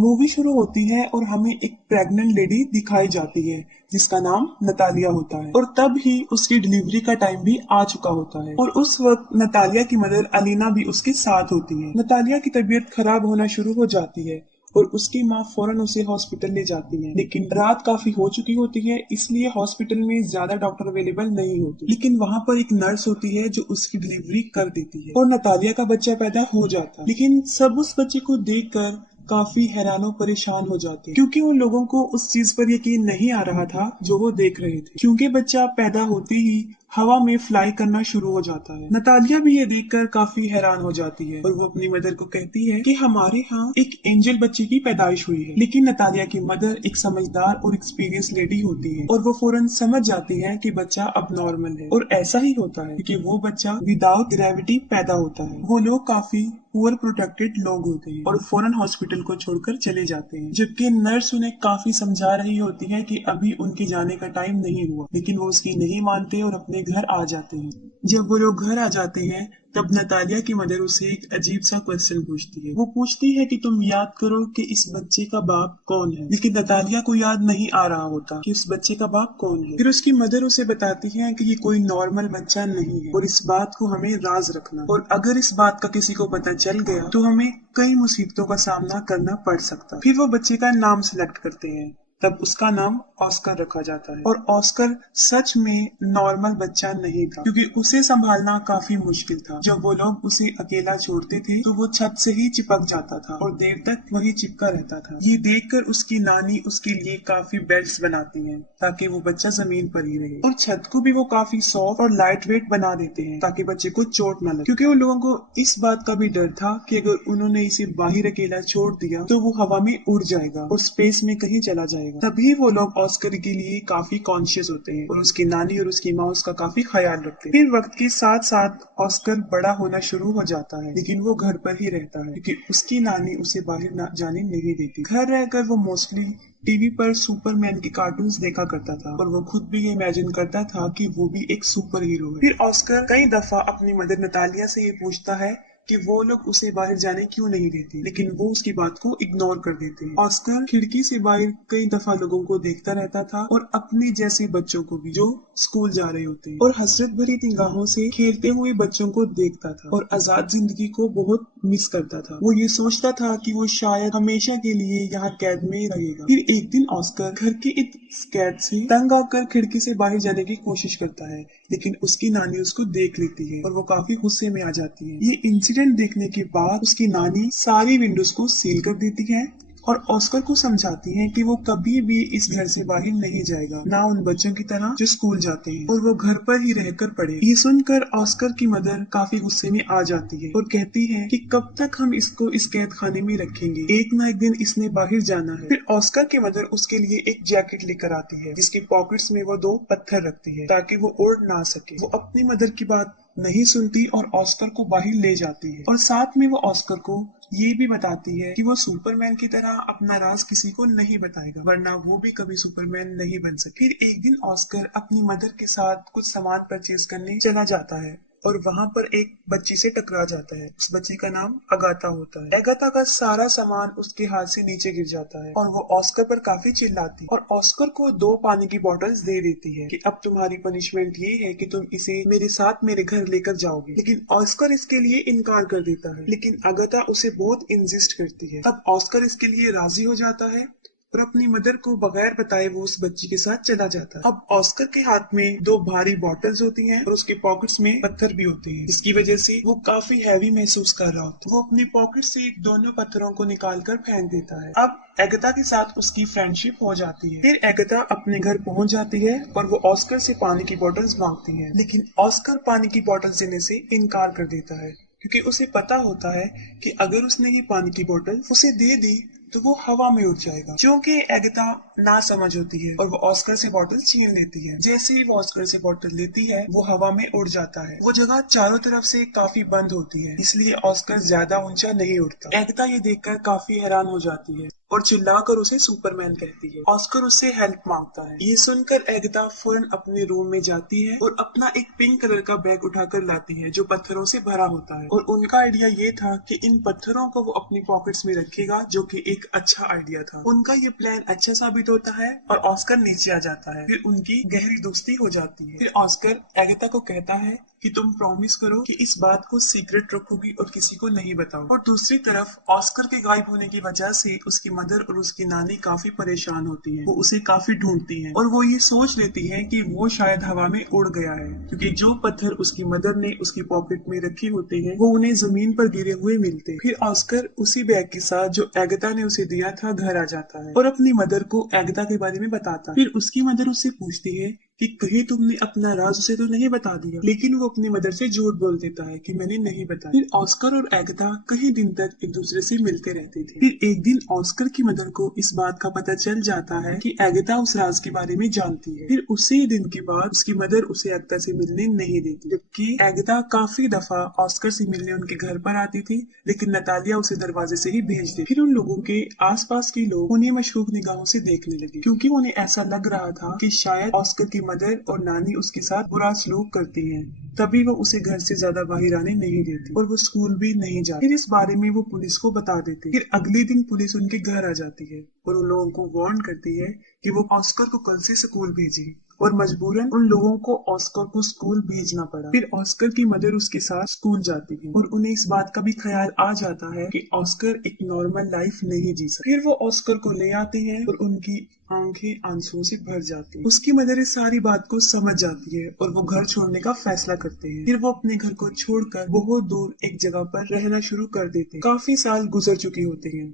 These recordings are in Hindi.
मूवी शुरू होती है और हमें एक प्रेग्नेंट लेडी दिखाई जाती है जिसका नाम नतालिया होता है और तब ही उसकी डिलीवरी का टाइम भी आ चुका होता है और उस वक्त नतालिया की मदर अलीना भी उसके साथ होती है। नतालिया की तबीयत खराब होना शुरू हो जाती है और उसकी माँ फौरन उसे हॉस्पिटल ले जाती है, लेकिन रात काफी हो चुकी होती है इसलिए हॉस्पिटल में ज्यादा डॉक्टर अवेलेबल नहीं होते। लेकिन वहाँ पर एक नर्स होती है जो उसकी डिलीवरी कर देती है और नतालिया का बच्चा पैदा हो जाता है। लेकिन सब उस बच्चे को देखकर काफी हैरानो परेशान हो जाते हैं क्योंकि उन लोगों को उस चीज पर यकीन नहीं आ रहा था जो वो देख रहे थे, क्योंकि बच्चा पैदा होते ही हवा में फ्लाई करना शुरू हो जाता है। नतालिया भी ये देखकर काफी हैरान हो जाती है और वो अपनी मदर को कहती है कि हमारे यहाँ एक एंजल बच्चे की पैदाइश हुई है। लेकिन नतालिया की मदर एक समझदार और एक्सपीरियंस लेडी होती है और वो फौरन समझ जाती है कि बच्चा अब नॉर्मल है और ऐसा ही होता है क्योंकि वो बच्चा विदाउट ग्रेविटी पैदा होता है। वो लोग काफी पुअर प्रोटेक्टेड लोग होते हैं और फौरन हॉस्पिटल को छोड़कर चले जाते हैं, जबकि नर्स उन्हें काफी समझा रही होती है कि अभी उनके जाने का टाइम नहीं हुआ, लेकिन वो उसकी नहीं मानते और अपने घर आ जाते हैं। जब वो लोग घर आ जाते हैं तब नतालिया की मदर उसे एक अजीब सा क्वेश्चन पूछती है। वो पूछती है कि तुम याद करो कि इस बच्चे का बाप कौन है, लेकिन नतालिया को याद नहीं आ रहा होता कि उस बच्चे का बाप कौन है। फिर उसकी मदर उसे बताती है कि ये कोई नॉर्मल बच्चा नहीं है और इस बात को हमें राज रखना, और अगर इस बात का किसी को पता चल गया तो हमें कई मुसीबतों का सामना करना पड़ सकता है। फिर वो बच्चे का नाम सिलेक्ट करते हैं, तब उसका नाम ऑस्कर रखा जाता है और ऑस्कर सच में नॉर्मल बच्चा नहीं था क्योंकि उसे संभालना काफी मुश्किल था। जब वो लोग उसे अकेला छोड़ते थे तो वो छत से ही चिपक जाता था और देर तक वही चिपका रहता था। ये देखकर उसकी नानी उसके लिए काफी बेल्ट्स बनाती है ताकि वो बच्चा जमीन पर ही रहे, और छत को भी वो काफी सॉफ्ट और लाइट वेट बना देते हैं ताकि बच्चे को चोट न लगे, क्योंकि उन लोगों को इस बात का भी डर था कि अगर उन्होंने इसे बाहर अकेला छोड़ दिया तो वो हवा में उड़ जाएगा और स्पेस में कहीं चला जाएगा। तभी वो लोग ऑस्कर के लिए काफी कॉन्शियस होते हैं और उसकी नानी और उसकी माँ उसका काफी ख्याल रखते हैं। फिर वक्त के साथ साथ ऑस्कर बड़ा होना शुरू हो जाता है, लेकिन वो घर पर ही रहता है क्योंकि उसकी नानी उसे बाहर जाने नहीं देती। घर रहकर वो मोस्टली टीवी पर सुपरमैन के कार्टून्स देखा करता था और वो खुद भी ये इमेजिन करता था कि वो भी एक सुपर हीरो है। फिर ऑस्कर कई दफा अपनी मदर नतालिया से ये पूछता है कि वो लोग उसे बाहर जाने क्यों नहीं देते, लेकिन वो उसकी बात को इग्नोर कर देते हैं। ऑस्कर खिड़की से बाहर कई दफा लोगों को देखता रहता था और अपने जैसे बच्चों को भी जो स्कूल जा रहे होते हैं, और हसरत भरी निगाहों से खेलते हुए बच्चों को देखता था और आजाद जिंदगी को बहुत मिस करता था। वो ये सोचता था कि वो शायद हमेशा के लिए यहाँ कैद में रहेगा। फिर एक दिन ऑस्कर घर के इस कैद से तंग आकर खिड़की से बाहर जाने की कोशिश करता है, लेकिन उसकी नानी उसको देख लेती है और वो काफी गुस्से में आ जाती है। ये इंसिडेंट देखने के बाद उसकी नानी सारी विंडोज को सील कर देती है और ऑस्कर को समझाती है कि वो कभी भी इस घर से बाहर नहीं जाएगा, ना उन बच्चों की तरह जो स्कूल जाते हैं, और वो घर पर ही रहकर पढ़े। ये सुनकर ऑस्कर की मदर काफी गुस्से में आ जाती है और कहती है कि कब तक हम इसको इस कैद खाने में रखेंगे, एक ना एक दिन इसने बाहर जाना है। फिर ऑस्कर की मदर उसके लिए एक जैकेट लेकर आती है जिसकी पॉकेट्स में वो 2 पत्थर रखती है ताकि वो उड़ ना सके। वो अपनी मदर की बात नहीं सुनती और ऑस्कर को बाहर ले जाती है और साथ में वो ऑस्कर को ये भी बताती है कि वो सुपरमैन की तरह अपना राज किसी को नहीं बताएगा, वरना वो भी कभी सुपरमैन नहीं बन सके। फिर एक दिन ऑस्कर अपनी मदर के साथ कुछ सामान परचेज करने चला जाता है और वहाँ पर एक बच्ची से टकरा जाता है। उस बच्ची का नाम अगाथा होता है। अगाथा का सारा सामान उसके हाथ से नीचे गिर जाता है और वो ऑस्कर पर काफी चिल्लाती है और ऑस्कर को 2 पानी की बोतल्स दे देती है कि अब तुम्हारी पनिशमेंट ये है कि तुम इसे मेरे साथ मेरे घर लेकर जाओगे। लेकिन ऑस्कर इसके लिए इनकार कर देता है, लेकिन अगाथा उसे बहुत इंसिस्ट करती है। तब ऑस्कर इसके लिए राजी हो जाता है और अपनी मदर को बगैर बताए वो उस बच्ची के साथ चला जाता है। अब ऑस्कर के हाथ में 2 भारी बॉटल्स होती हैं और उसके पॉकेट्स में पत्थर भी होते हैं, इसकी वजह से वो काफी हैवी महसूस कर रहा होता है। वो अपनी पॉकेट से दोनों पत्थरों को निकाल कर फेंक देता है। अब एगाथा के साथ उसकी फ्रेंडशिप हो जाती है। फिर एगाथा अपने घर पहुंच जाती है और वो ऑस्कर से पानी की बॉटल्स मांगती है, लेकिन ऑस्कर पानी की बॉटल्स देने से इनकार कर देता है क्योंकि उसे पता होता है कि अगर उसने ये पानी की बोतल उसे दे दी तो वो हवा में उड़ जाएगा। क्योंकि एगाथा ना समझ होती है और वो ऑस्कर से बोतल छीन लेती है। जैसे ही वो ऑस्कर से बोतल लेती है वो हवा में उड़ जाता है। वो जगह चारों तरफ से काफी बंद होती है, इसलिए ऑस्कर ज्यादा ऊंचा नहीं उड़ता। एगाथा ये देखकर काफी हैरान हो जाती है और चिल्लाकर उसे सुपरमैन कहती है। ऑस्कर उससे हेल्प मांगता है। ये सुनकर एगाथा फौरन अपने रूम में जाती है और अपना एक पिंक कलर का बैग उठाकर लाती है जो पत्थरों से भरा होता है। और उनका आइडिया ये था कि इन पत्थरों को वो अपनी पॉकेट्स में रखेगा, जो कि एक अच्छा आइडिया था। उनका ये प्लान अच्छा साबित होता है और ऑस्कर नीचे आ जाता है। फिर उनकी गहरी दोस्ती हो जाती है। फिर ऑस्कर एगाथा को कहता है कि तुम प्रॉमिस करो कि इस बात को सीक्रेट रखोगी और किसी को नहीं बताओ। और दूसरी तरफ ऑस्कर के गायब होने की वजह से उसकी मदर और उसकी नानी काफी परेशान होती है। वो उसे काफी ढूंढती है और वो ये सोच लेती है कि वो शायद हवा में उड़ गया है, क्योंकि जो पत्थर उसकी मदर ने उसकी पॉकेट में रखे होते हैं वो उन्हें जमीन पर गिरे हुए मिलते हैं। फिर ऑस्कर उसी बैग के साथ जो एगाथा ने उसे दिया था घर आ जाता है और अपनी मदर को एगाथा के बारे में बताता है। फिर उसकी मदर उससे पूछती है कि कहीं तुमने अपना राज उसे तो नहीं बता दिया, लेकिन वो अपनी मदर से झूठ बोल देता है कि मैंने नहीं बताया। फिर ऑस्कर और एगाथा कई दिन तक एक दूसरे से मिलते रहते थे। फिर एक दिन ऑस्कर की मदर को इस बात का पता चल जाता है कि एगाथा उस राज के बारे में जानती है। फिर उसी दिन के बाद उसकी मदर उसे एगाथा से मिलने नहीं देती, जबकि एगाथा काफी दफा ऑस्कर से मिलने उनके घर पर आती थी, लेकिन नतालिया उसे दरवाजे से ही भेज दी। फिर उन लोगों के आसपास के लोग उन्हें मशकूक निगाहों से देखने लगे, क्योंकि उन्हें ऐसा लग रहा था कि शायद ऑस्कर की मदर और नानी उसके साथ बुरा सलूक करती हैं, तभी वो उसे घर से ज्यादा बाहर आने नहीं देती और वो स्कूल भी नहीं जाती। फिर इस बारे में वो पुलिस को बता देते। फिर अगले दिन पुलिस उनके घर आ जाती है और उन लोगों को वार्न करती है कि वो ऑस्कर को कल से स्कूल भेजे, और मजबूरन उन लोगों को ऑस्कर को स्कूल भेजना पड़ा। फिर ऑस्कर की मदर उसके साथ स्कूल जाती है और उन्हें इस बात का भी ख्याल आ जाता है कि ऑस्कर एक नॉर्मल लाइफ नहीं जी सकता। फिर वो ऑस्कर को ले आते हैं और उनकी आंखें आंसुओं से भर जाती हैं। उसकी मदर इस सारी बात को समझ जाती है और वो घर छोड़ने का फैसला करते हैं। फिर वो अपने घर को छोड़कर बहुत दूर एक जगह पर रहना शुरू कर देते हैं। काफी साल गुजर चुके होते हैं।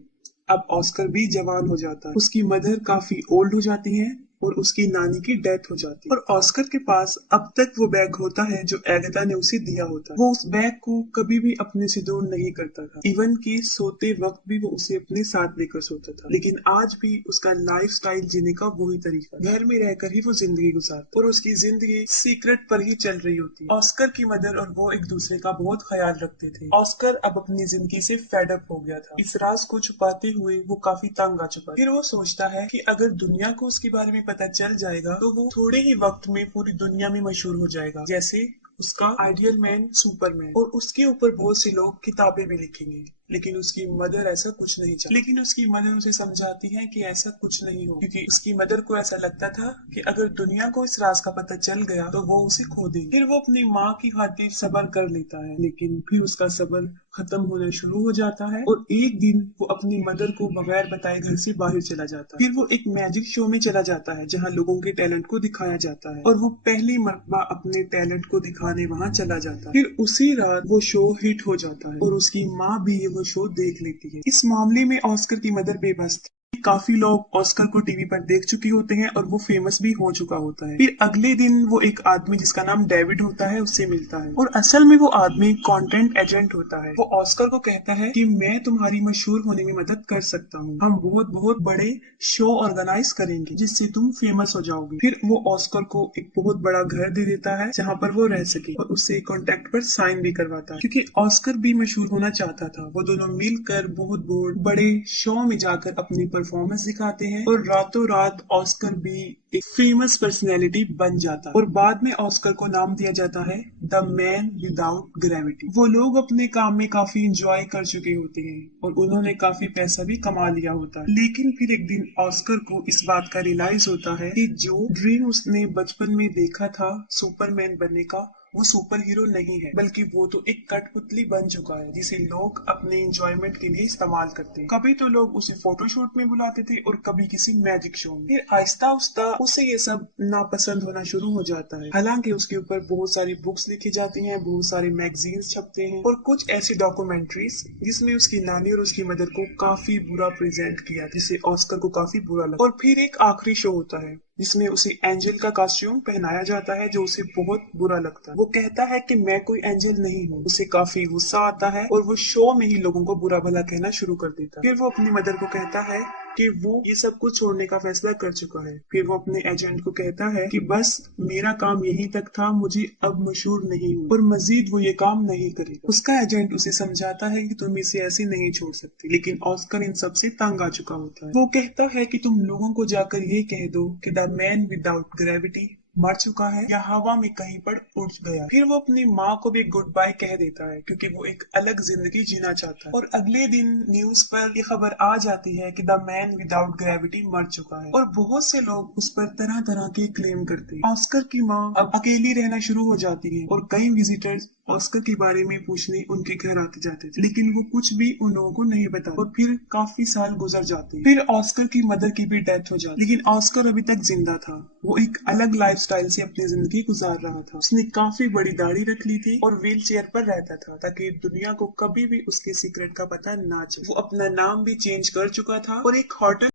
अब ऑस्कर भी जवान हो जाता है, उसकी मदर काफी ओल्ड हो जाती है और उसकी नानी की डेथ हो जाती है। और ऑस्कर के पास अब तक वो बैग होता है जो एगाथा ने उसे दिया होता है। वो उस बैग को कभी भी अपने से दूर नहीं करता था, इवन कि सोते वक्त भी वो उसे अपने साथ लेकर सोता था। लेकिन आज भी उसका लाइफस्टाइल जीने का वही तरीका, घर में रहकर ही वो जिंदगी गुजारता और उसकी जिंदगी सीक्रेट पर ही चल रही होती। ऑस्कर की मदर और वो एक दूसरे का बहुत ख्याल रखते थे। ऑस्कर अब अपनी जिंदगी से फेड अप हो गया था। इस राज को छुपाते हुए वो काफी तंग आ चुका है। फिर वो सोचता है कि अगर दुनिया को उसके बारे में पता चल जाएगा तो वो थोड़े ही वक्त में पूरी दुनिया में मशहूर हो जाएगा, जैसे उसका आइडियल मैन सुपरमैन, और उसके ऊपर बहुत से लोग किताबें भी लिखेंगे। लेकिन उसकी मदर ऐसा कुछ नहीं चाहती। लेकिन उसकी मदर उसे समझाती है कि ऐसा कुछ नहीं हो, क्योंकि उसकी मदर को ऐसा लगता था कि अगर दुनिया को इस राज का पता चल गया तो वो उसे खो देगी। फिर वो अपनी माँ की खातिर सब्र कर लेता है, लेकिन फिर उसका सब्र खत्म होना शुरू हो जाता है और एक दिन वो अपनी मदर को बगैर बताए घर से बाहर चला जाता है। फिर वो एक मैजिक शो में चला जाता है जहाँ लोगों के टैलेंट को दिखाया जाता है और वो पहली मर्तबा अपने टैलेंट को दिखाने वहाँ चला जाता है। फिर उसी रात वो शो हिट हो जाता है और उसकी माँ भी वो शो देख लेती है। इस मामले में ऑस्कर की मदर बेबस थी। काफी लोग ऑस्कर को टीवी पर देख चुके होते हैं और वो फेमस भी हो चुका होता है। फिर अगले दिन वो एक आदमी जिसका नाम डेविड होता है उससे मिलता है और असल में वो आदमी कंटेंट एजेंट होता है। वो ऑस्कर को कहता है कि मैं तुम्हारी मशहूर होने में मदद कर सकता हूँ, हम बहुत बहुत बड़े शो ऑर्गेनाइज करेंगे जिससे तुम फेमस हो जाओगे। फिर वो ऑस्कर को एक बहुत बड़ा घर दे देता है जहाँ पर वो रह सके और उससे कॉन्ट्रैक्ट पर साइन भी करवाता है, क्योंकि ऑस्कर भी मशहूर होना चाहता था। वो दोनों मिलकर बहुत बहुत बड़े शो में जाकर अपनी परफॉर्मेंस दिखाते हैं और रातों रात ऑस्कर भी एक फेमस पर्सनैलिटी बन जाता है और बाद में ऑस्कर को नाम दिया जाता है द मैन विदाउट ग्रेविटी। वो लोग अपने काम में काफी इंजॉय कर चुके होते हैं और उन्होंने काफी पैसा भी कमा लिया होता है। लेकिन फिर एक दिन ऑस्कर को इस बात का रियलाइज होता है कि जो ड्रीम उसने बचपन में देखा था सुपरमैन बनने का, वो सुपर हीरो नहीं है, बल्कि वो तो एक कठपुतली बन चुका है जिसे लोग अपने एंजॉयमेंट के लिए इस्तेमाल करते हैं। कभी तो लोग उसे फोटोशूट में बुलाते थे और कभी किसी मैजिक शो में। फिर आहिस्ता आहिस्ता उसे ये सब नापसंद होना शुरू हो जाता है। हालांकि उसके ऊपर बहुत सारी बुक्स लिखी जाती हैं, बहुत सारे मैगजीन्स छपते हैं और कुछ ऐसी डॉक्यूमेंट्रीज जिसमें उसकी नानी और उसकी मदर को काफी बुरा प्रेजेंट किया, जिससे ऑस्कर को काफी बुरा लगा। और फिर एक आखिरी शो होता है जिसमें उसे एंजल का कॉस्ट्यूम पहनाया जाता है, जो उसे बहुत बुरा लगता है। वो कहता है कि मैं कोई एंजल नहीं हूँ। उसे काफी गुस्सा आता है और वो शो में ही लोगों को बुरा भला कहना शुरू कर देता है। फिर वो अपनी मदर को कहता है कि वो ये सब कुछ छोड़ने का फैसला कर चुका है। फिर वो अपने एजेंट को कहता है कि बस मेरा काम यहीं तक था, मुझे अब मशहूर नहीं हूँ और मजीद वो ये काम नहीं करेगा। उसका एजेंट उसे समझाता है कि तुम इसे ऐसे नहीं छोड़ सकते, लेकिन ऑस्कर इन सब से तंग आ चुका होता है। वो कहता है कि तुम लोगों को जाकर ये कह दो कि द मैन विदाउट ग्रेविटी मर चुका है या हवा में कहीं पर उड़ गया। फिर वो अपनी माँ को भी गुड बाय कह देता है क्योंकि वो एक अलग जिंदगी जीना चाहता है। और अगले दिन न्यूज पर ये खबर आ जाती है कि द मैन विदाउट ग्रेविटी मर चुका है और बहुत से लोग उस पर तरह तरह के क्लेम करते हैं। ऑस्कर की माँ अब अकेली रहना शुरू हो जाती है और कई विजिटर्स ऑस्कर के बारे में पूछने उनके घर आते जाते थे, लेकिन वो कुछ भी उन लोगों को नहीं बता। और फिर काफी साल गुजर जाते हैं। फिर ऑस्कर की मदर की भी डेथ हो जाती, लेकिन ऑस्कर अभी तक जिंदा था। वो एक अलग लाइफस्टाइल से अपनी जिंदगी गुजार रहा था। उसने काफी बड़ी दाढ़ी रख ली थी और व्हील चेयर पर रहता था ताकि दुनिया को कभी भी उसके सीक्रेट का पता ना चले। वो अपना नाम भी चेंज कर चुका था और एक होटल